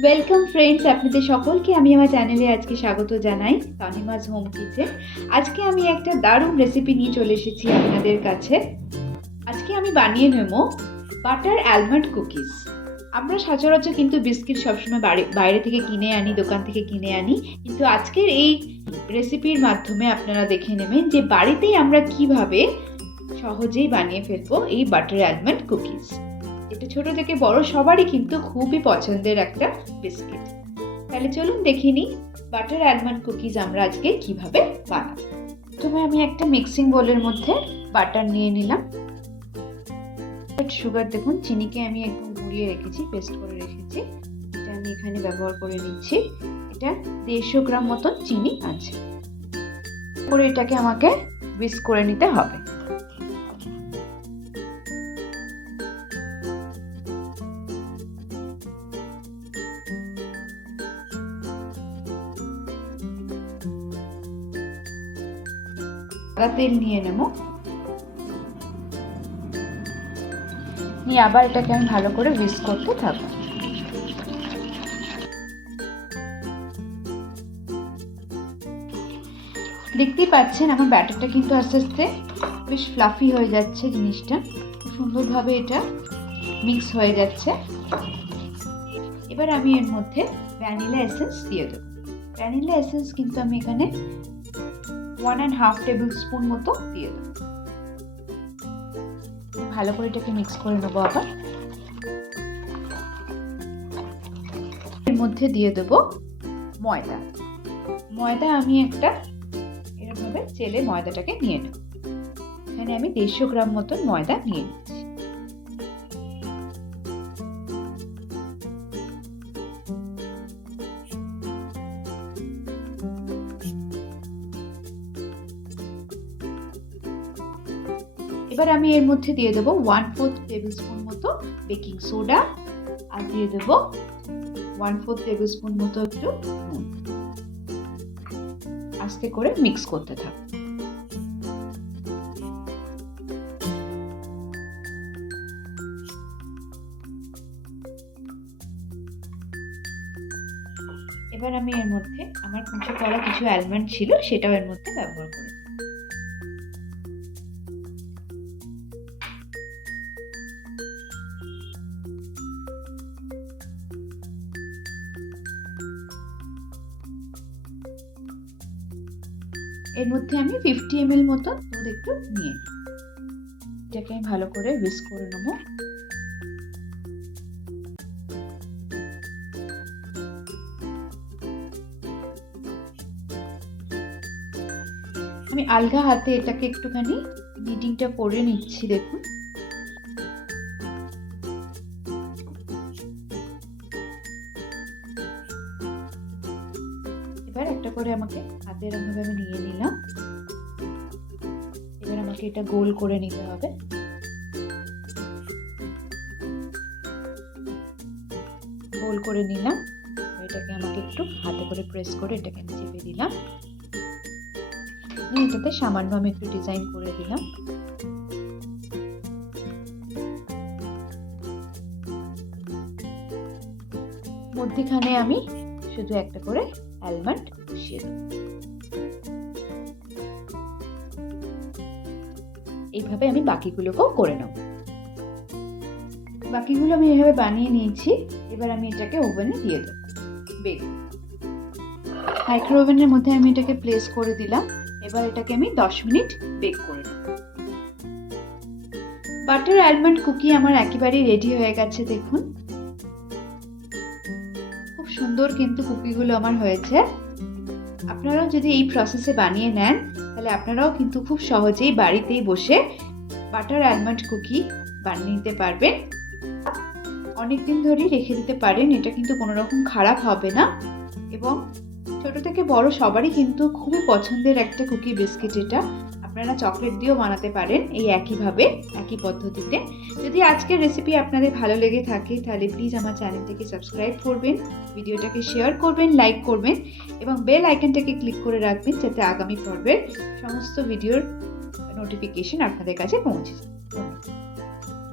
Welcome friends আপনাদের সকলকে আমি আমার চ্যানেলে আজকে স্বাগত জানাই তনিমাজ হোম কিচেন আজকে আমি একটা দারুণ রেসিপি নিয়ে চলে এসেছি আপনাদের কাছে। আজকে আমি বানিয়ে নেব বাটার অ্যালমন্ড কুকিজ আমরা সচরাচর কিন্তু বিস্কিট সবসময় বাইরে থেকে কিনে আনি, দোকান থেকে কিনে আনি। কিন্তু আজকের এই রেসিপির মাধ্যমে আপনারা দেখে নেবেন যে বাড়িতেই আমরা কীভাবে সহজেই বানিয়ে ফেলব এই বাটার অ্যালমন্ড কুকিজ এটা ছোট থেকে বড় সবারই কিন্তু খুবই পছন্দের একটা বিস্কিট। তাহলে চলুন দেখে নিই বাটার অ্যালমন্ড কুকিজ আমরা আজকে কীভাবে বানাবো। প্রথমে আমি একটা মিক্সিং বোলের মধ্যে বাটার নিয়ে নিলাম। সুগার দেখুন, চিনিকে আমি একদম গুলিয়ে রেখেছি, পেস্ট করে রেখেছি। এটা আমি এখানে ব্যবহার করে নিচ্ছি। এটা দেড়শো গ্রাম মতন চিনি আছে। করে এটাকে আমাকে বিস করে নিতে হবে। তেল নিয়ে নেব। নিয়ে আবার এটাকে আমি ভালো করে উইস করতে থাকব। দেখতেই পাচ্ছেন, আমার ব্যাটারটা কিন্তু আস্তে আস্তে বেশ ফ্লাফি হয়ে যাচ্ছে জিনিসটা। সুন্দরভাবে এটা মিক্স হয়ে যাচ্ছে। এবার আমি এর মধ্যে ভ্যানিলা এসেন্স দিয়ে দেবো। ভ্যানিলা এসেন্স কিন্তু আমি এখানে one and half tablespoon মতো দিয়ে দেবো। ভালো করে এটাকে মিক্স করে নেব আবার। এর মধ্যে দিয়ে দেব ময়দা। ময়দা আমি একটা এরকমভাবে চেলে ময়দাটাকে নিয়ে নেব। এখানে আমি দেড়শো গ্রাম মতন ময়দা নিয়ে নিচ্ছি। এবার আমি এর মধ্যে দিয়ে দেবো ওয়ান ফোর্থ টেবিল স্পুন মতো বেকিং সোডা আর দিয়ে দেবো ওয়ান ফোর্থ টেবিল স্পুন মতো একটু আস্তে করে মিক্স করতে থাক। এবার আমি এর মধ্যে আমার কুচো করা কিছু অ্যালমন্ড ছিল, সেটাও এর মধ্যে ব্যবহার করে এর মধ্যে আমি ফিফটি এম এল মতো দুধ একটু নিয়ে এটাকে আমি ভালো করে মিক্স করে নেব। আমি আলগা হাতে এটাকে একটুখানি নিডিংটা করে নিচ্ছি, দেখুন। একটা করে আমাকে হাতে এরকমভাবে আমি নিয়ে নিলাম। এবার আমাকে এটা গোল করে নিতে হবে। গোল করে নিলাম। এটাকে আমাকে একটু হাতে করে প্রেস করে এটাকে আমি চেপে দিলাম। এটাতে সামান্য আমি একটু ডিজাইন করে দিলাম। মধ্যেখানে আমি শুধু একটা করে অ্যালমন্ড বসিয়ে দেব এইভাবে আমি বাকিগুলোকেও করে নেব। বাকিগুলো আমি এভাবে বানিয়ে নিয়েছি, এবার আমি এটাকে ওভেনে দিয়ে দেবো। বেক মাইক্রো ওভেনের মধ্যে আমি এটাকে প্লেস করে দিলাম। এবার এটাকে আমি দশ মিনিট বেক করে নেব। বাটার অ্যালমন্ড কুকি আমার একেবারেই রেডি হয়ে গেছে, দেখুন। সুন্দর কিন্তু কুকিগুলো আমার হয়েছে। আপনারাও যদি এই প্রসেসে বানিয়ে নেন, তাহলে আপনারাও কিন্তু খুব সহজেই বাড়িতেই বসে বাটার অ্যালমন্ড কুকি বানিয়ে নিতে পারবেন। অনেক দিন ধরেই রেখে দিতে পারেন, এটা কিন্তু কোনো রকম খারাপ হবে না। এবং ছোট থেকে বড় সবারই কিন্তু খুবই পছন্দের একটা কুকি বিস্কিট এটা। আপনারা চকলেট দিয়েও বানাতে পারেন এই একইভাবে, একই পদ্ধতিতে। যদি আজকের রেসিপি আপনাদের ভালো লেগে থাকে, তাহলে প্লিজ আমার চ্যানেলটাকে সাবস্ক্রাইব করবেন ভিডিওটাকে শেয়ার করবেন লাইক করবেন এবং বেল আইকনটাকে ক্লিক করে রাখবেন যাতে আগামী পর্বের সমস্ত ভিডিওর নোটিফিকেশন আপনাদের কাছে পৌঁছে যায়।